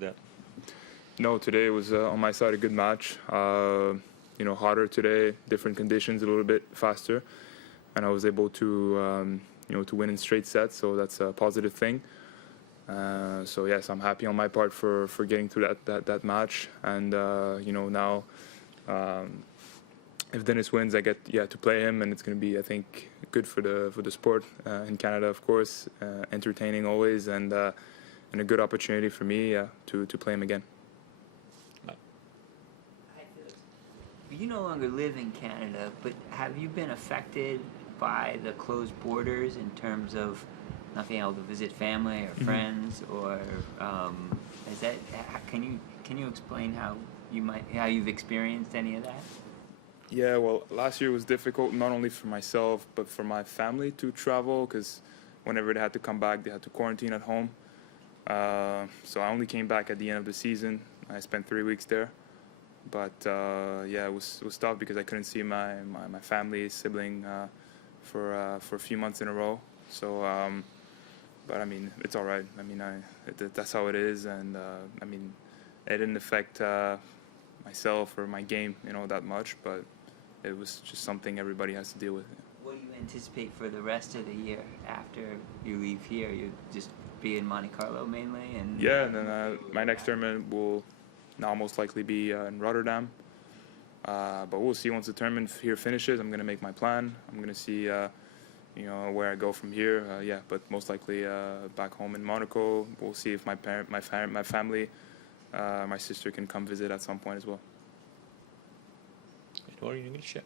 that? No, today was on my side a good match. Hotter today, different conditions, a little bit faster, and I was able to to win in straight sets. So that's a positive thing. So yes, I'm happy on my part for getting through that match, and now if Dennis wins, I get to play him, and it's going to be, I think, good for the sport in Canada, of course, entertaining always, and a good opportunity for me to play him again. Hi, Felix. You no longer live in Canada, but have you been affected by the closed borders in terms of not being able to visit family or friends, or is that? Can you explain how you've experienced any of that? Yeah, well, last year was difficult, not only for myself, but for my family to travel, because whenever they had to come back, they had to quarantine at home. So I only came back at the end of the season. I spent 3 weeks there. But it was tough because I couldn't see my family, sibling for a few months in a row. So, but I mean, it's all right. I mean, that's how it is. And I mean, it didn't affect myself or my game, that much, but it was just something everybody has to deal with. What do you anticipate for the rest of the year after you leave here? You just be in Monte Carlo mainly, and and then my next tournament will now most likely be in Rotterdam. But we'll see once the tournament here finishes. I'm gonna make my plan. I'm gonna see, where I go from here. But most likely back home in Monaco. We'll see if my family, my sister can come visit at some point as well. Or in English, yeah.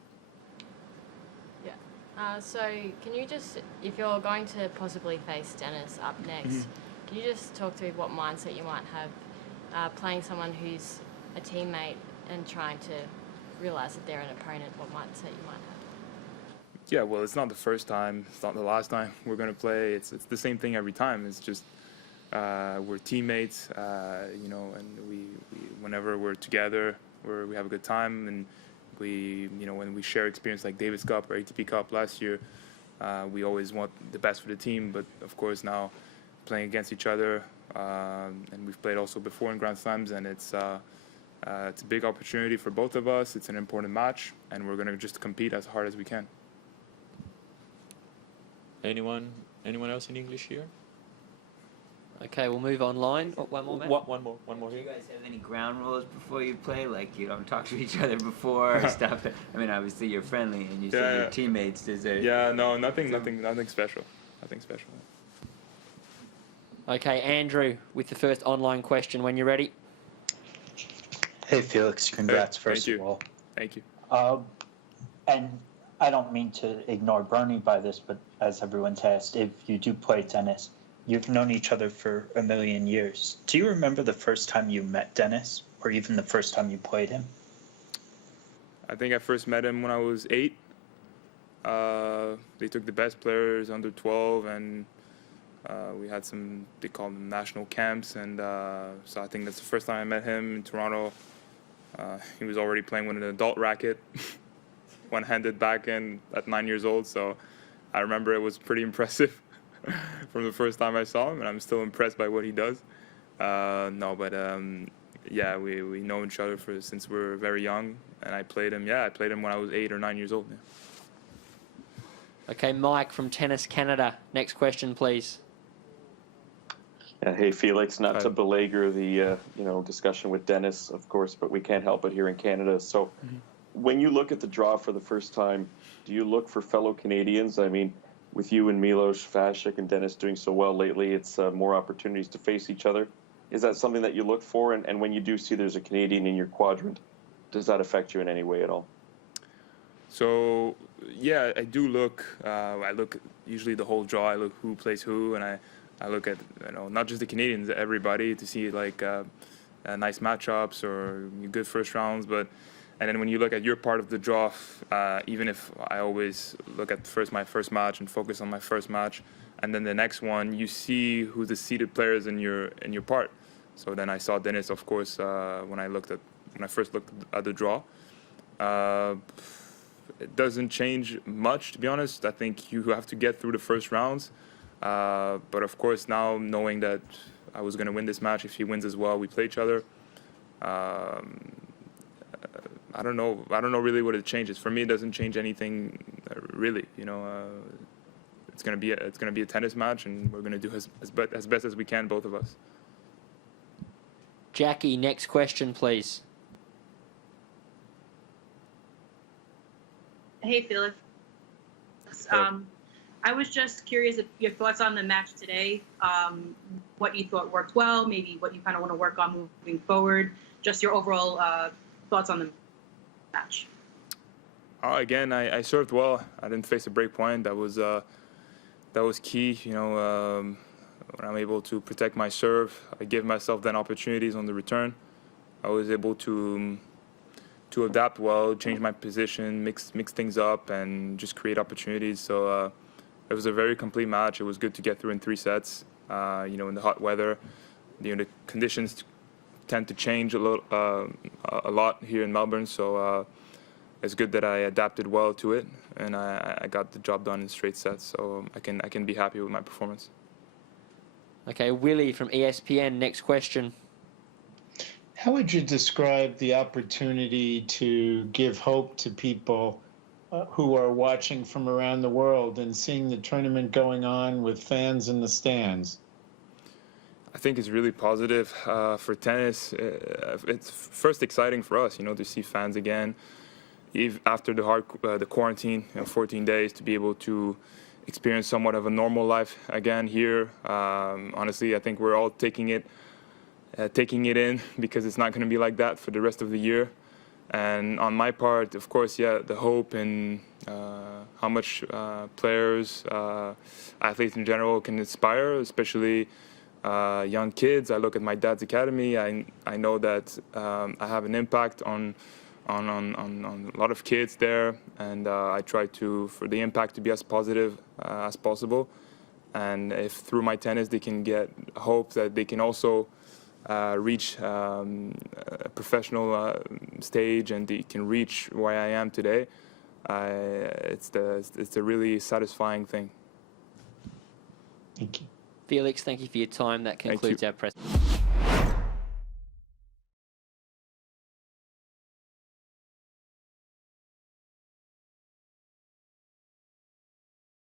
Yeah. So can you just, if you're going to possibly face Dennis up next, can you just talk through what mindset you might have playing someone who's a teammate and trying to realise that they're an opponent, what mindset you might have? Yeah, well, it's not the first time, it's not the last time we're going to play. It's the same thing every time. It's just we're teammates, and we whenever we're together, we have a good time, and when we share experience like Davis Cup or ATP Cup last year, we always want the best for the team. But of course now playing against each other, and we've played also before in Grand Slams, and it's a big opportunity for both of us. It's an important match, and we're going to just compete as hard as we can. Anyone else in English here? Okay, we'll move online. Oh, one more, Matt. One more Do here. you guys have any ground rules before you play? Like, you don't talk to each other before or stuff? I mean, obviously you're friendly and you say you're teammates. Is there? Yeah, no, nothing special. Nothing special. Okay, Andrew, with the first online question when you're ready. Hey, Felix, congrats, Thank you. of all. Thank you. And I don't mean to ignore Bernie by this, but as everyone's asked, if you do play tennis, you've known each other for a million years. Do you remember the first time you met Dennis, or even the first time you played him? I think I first met him when I was 8. They took the best players under 12, and we had some, they call them national camps, and so I think that's the first time I met him in Toronto. He was already playing with an adult racket, one-handed backhand at 9 years old, so I remember it was pretty impressive from the first time I saw him, and I'm still impressed by what he does. We know each other since we were very young, and I played him when I was 8 or 9 years old. Yeah. Okay, Mike from Tennis Canada. Next question, please. Hey, Felix, not to belabor the discussion with Dennis, of course, but we can't help it here in Canada. So when you look at the draw for the first time, do you look for fellow Canadians? I mean, with you and Milos, Vasek, and Dennis doing so well lately, it's more opportunities to face each other. Is that something that you look for? And when you do see there's a Canadian in your quadrant, does that affect you in any way at all? So, yeah, I do look. I look usually the whole draw. I look who plays who, and I look at not just the Canadians, everybody, to see like nice matchups or good first rounds. And then when you look at your part of the draw, even if I always look at my first match and focus on my first match, and then the next one, you see who's the seeded players in your part. So then I saw Dennis, of course, when I first looked at the draw. It doesn't change much, to be honest. I think you have to get through the first rounds. But of course, now knowing that I was going to win this match. If he wins as well, we play each other. I don't know really what it changes. For me, it doesn't change anything really. It's gonna be a tennis match, and we're gonna do as best as we can, both of us. Jackie, next question, please. Hey, Felix. I was just curious if your thoughts on the match today, what you thought worked well, maybe what you kind of want to work on moving forward, just your overall thoughts on the match. Again, I served well. I didn't face a break point. That was key. When I'm able to protect my serve, I give myself then opportunities on the return. I was able to adapt well, change my position, mix things up, and just create opportunities. So it was a very complete match. It was good to get through in 3 sets. In the hot weather, the conditions tend to change a lot here in Melbourne. So it's good that I adapted well to it, and I got the job done in straight sets. So I can be happy with my performance. Okay, Willie from ESPN, next question. How would you describe the opportunity to give hope to people who are watching from around the world and seeing the tournament going on with fans in the stands? I think it's really positive for tennis. It's first exciting for us, to see fans again. After the quarantine, 14 days, to be able to experience somewhat of a normal life again here. Honestly, I think we're all taking it in, because it's not going to be like that for the rest of the year. And on my part, of course, the hope and how much players, athletes in general can inspire, especially young kids. I look at my dad's academy. I know that I have an impact on a lot of kids there, and I try for the impact to be as positive as possible. And if through my tennis they can get hope that they can also reach a professional stage, and they can reach where I am today, it's a really satisfying thing. Thank you. Felix, thank you for your time. That concludes our press.